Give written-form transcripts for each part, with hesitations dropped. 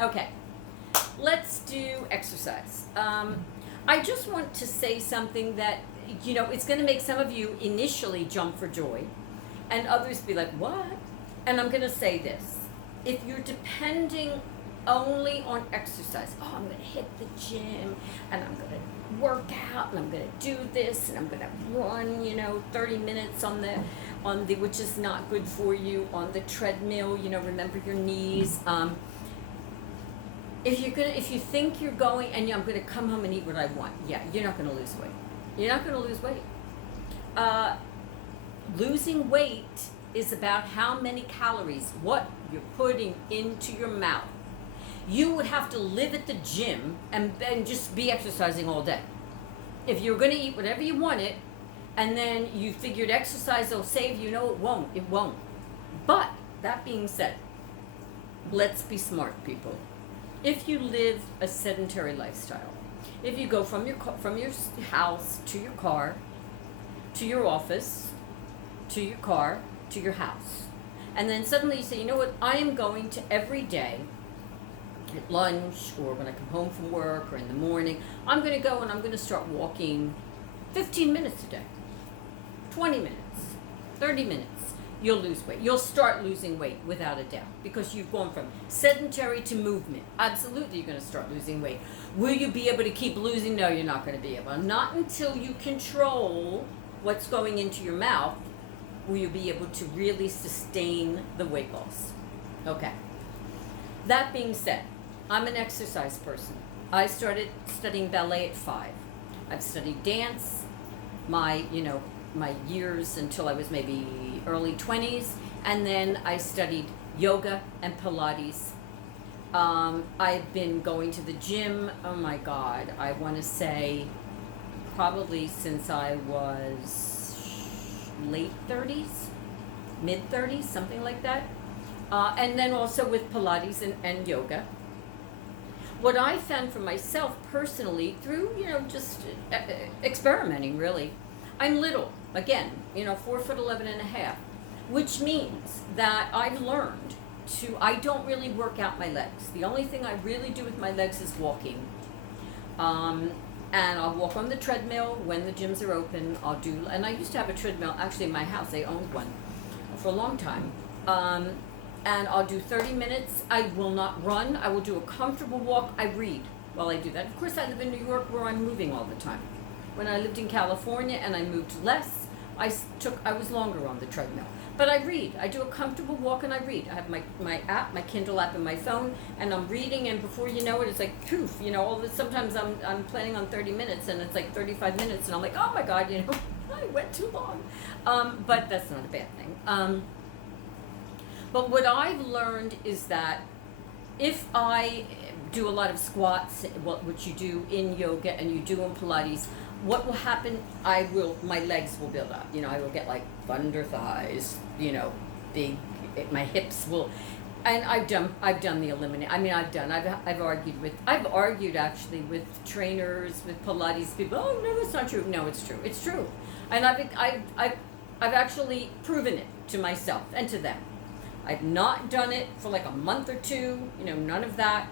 Okay, let's do exercise. I just want to say something that, it's going to make some of you initially jump for joy and others be like, what? And I'm going to say this. If you're depending only on exercise, oh, I'm going to hit the gym and I'm going to work out and I'm going to do this and I'm going to run, 30 minutes on the which is not good for you, on the treadmill, remember your knees. If you think you're going and I'm going to come home and eat what I want, you're not going to lose weight. You're not going to lose weight. Losing weight is about how many calories, what you're putting into your mouth. You would have to live at the gym and just be exercising all day. If you're going to eat whatever you wanted, and then you figured exercise will save you, no, it won't. It won't. But that being said, let's be smart, people. If you live a sedentary lifestyle, if you go from your house to your car, to your office, to your car, to your house, and then suddenly you say, you know what, I am going to every day at lunch or when I come home from work or in the morning, I'm going to go and I'm going to start walking 15 minutes a day, 20 minutes, 30 minutes. You'll lose weight. You'll start losing weight without a doubt because you've gone from sedentary to movement. Absolutely, you're going to start losing weight. Will you be able to keep losing? No, you're not going to be able. Not until you control what's going into your mouth will you be able to really sustain the weight loss. Okay. That being said, I'm an exercise person. I started studying ballet at 5. I've studied dance, my years until I was maybe early 20s, and then I studied yoga and Pilates. I've been going to the gym, oh my God, I want to say probably since I was late 30s, mid 30s, something like that. And then also with Pilates and yoga. What I found for myself personally through, just experimenting really, I'm little, again, 4'11" and a half, which means that I've learned I don't really work out my legs. The only thing I really do with my legs is walking. And I'll walk on the treadmill when the gyms are open. And I used to have a treadmill, actually in my house, they owned one for a long time. And I'll do 30 minutes. I will not run. I will do a comfortable walk. I read while I do that. Of course, I live in New York where I'm moving all the time. When I lived in California and I moved less, I was longer on the treadmill. But I read. I do a comfortable walk and I read. I have my app, my Kindle app in my phone, and I'm reading, and before you know it, it's like poof, all this. Sometimes I'm planning on 30 minutes and it's like 35 minutes and I'm like, oh my God, I went too long. But that's not a bad thing. But what I've learned is that if I do a lot of squats, which you do in yoga and you do in Pilates, what will happen, my legs will build up. I will get like thunder thighs, big, my hips will, and I've done the eliminate. I've argued actually with trainers, with Pilates people. Oh no, that's not true. No, it's true. It's true. And I've actually proven it to myself and to them. I've not done it for like a month or two, none of that.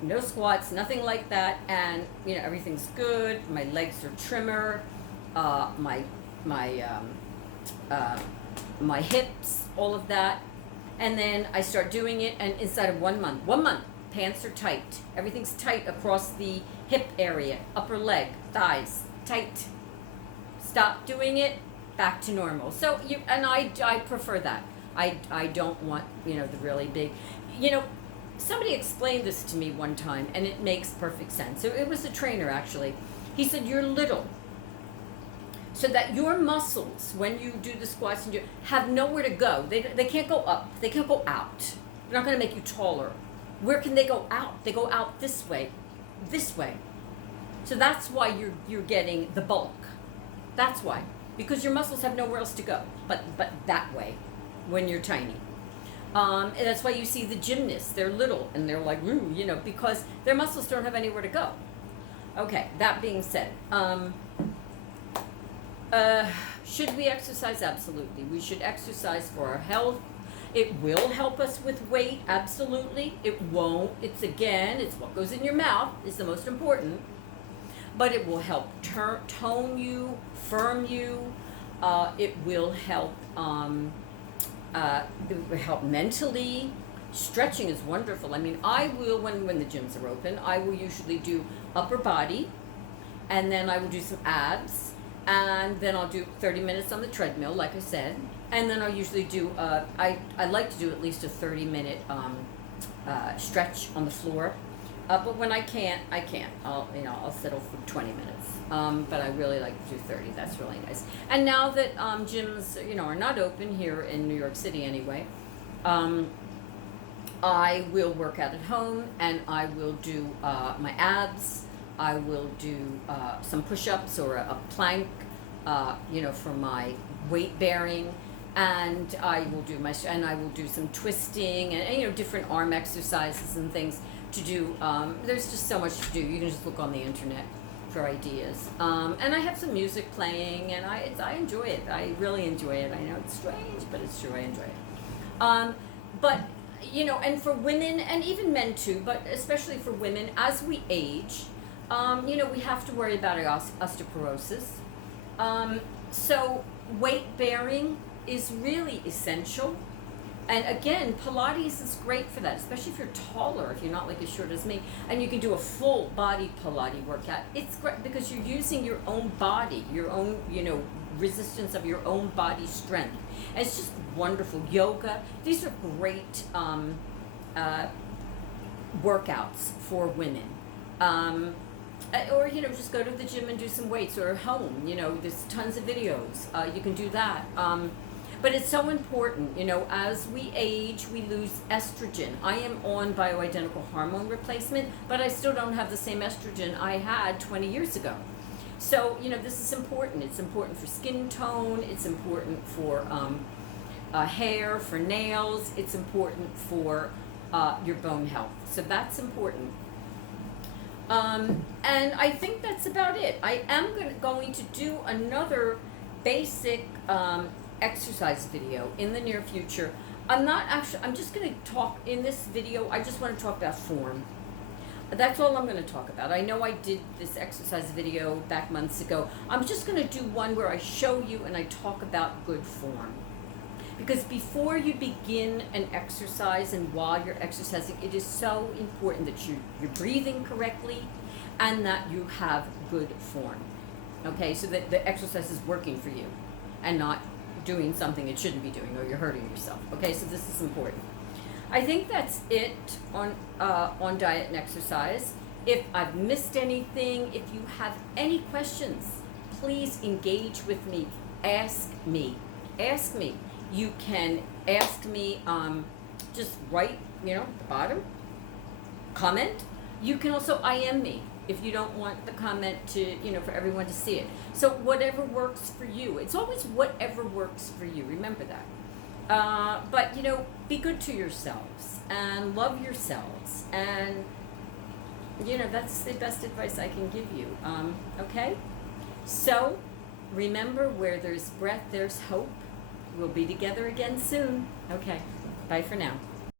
No squats, nothing like that, and everything's good. My legs are trimmer, my hips, all of that, and then I start doing it, and inside of 1 month, pants are tight. Everything's tight across the hip area, upper leg, thighs, tight. Stop doing it, back to normal. So I prefer that. I don't want the really big, Somebody explained this to me one time, and it makes perfect sense. So it was a trainer, actually. He said, you're little, so that your muscles, when you do the squats, and have nowhere to go. They can't go up. They can't go out. They're not going to make you taller. Where can they go out? They go out this way. So that's why you're getting the bulk. That's why. Because your muscles have nowhere else to go, but that way, when you're tiny. And that's why you see the gymnasts, they're little and they're like, woo, because their muscles don't have anywhere to go. Okay, that being said, should we exercise? Absolutely. We should exercise for our health It will help us with weight, absolutely. It won't. It's what goes in your mouth is the most important. But it will help tone you, firm you. It will help. It will help mentally. Stretching is wonderful. I mean, I will when the gyms are open. I will usually do upper body, and then I will do some abs, and then I'll do 30 minutes on the treadmill, like I said, and then I'll usually do. I like to do at least a 30-minute stretch on the floor. But when I can't, I can't. I'll settle for 20 minutes. But I really like to do 30. That's really nice. And now that gyms, are not open here in New York City anyway, I will work out at home, and I will do my abs. I will do some push-ups or a plank, for my weight bearing. And I will do some twisting and different arm exercises and things to do. There's just so much to do. You can just look on the internet for ideas. And I have some music playing, and I enjoy it. I really enjoy it. I know it's strange, but it's true. I enjoy it. But and for women and even men too, but especially for women, as we age, we have to worry about osteoporosis. So weight bearing is really essential. And again, Pilates is great for that, especially if you're taller, if you're not like as short as me, and you can do a full body Pilates workout. It's great because you're using your own body, your own, resistance of your own body strength. And it's just wonderful. Yoga, these are great workouts for women. Or, just go to the gym and do some weights, or at home, there's tons of videos. You can do that. But it's so important, as we age, we lose estrogen. I am on bioidentical hormone replacement, but I still don't have the same estrogen I had 20 years ago. So, this is important. It's important for skin tone. It's important for hair, for nails. It's important for your bone health. So that's important. And I think that's about it. I am going to do another basic exercise video in the near future. I'm just going to talk in this video. I just want to talk about form. That's all I'm going to talk about. I know I did this exercise video back months ago. I'm just going to do one where I show you and I talk about good form. Because before you begin an exercise and while you're exercising, it is so important that you're breathing correctly and that you have good form. Okay, so that the exercise is working for you and not doing something it shouldn't be doing, or you're hurting yourself. Okay, so this is important. I think that's it on diet and exercise. If I've missed anything, if you have any questions, please engage with me. Ask me. You can ask me, just write, the bottom, comment. You can also IM me if you don't want the comment to, for everyone to see it. So whatever works for you. It's always whatever works for you. Remember that. But, be good to yourselves and love yourselves. And, that's the best advice I can give you. Okay? So remember, where there's breath, there's hope. We'll be together again soon. Okay. Bye for now.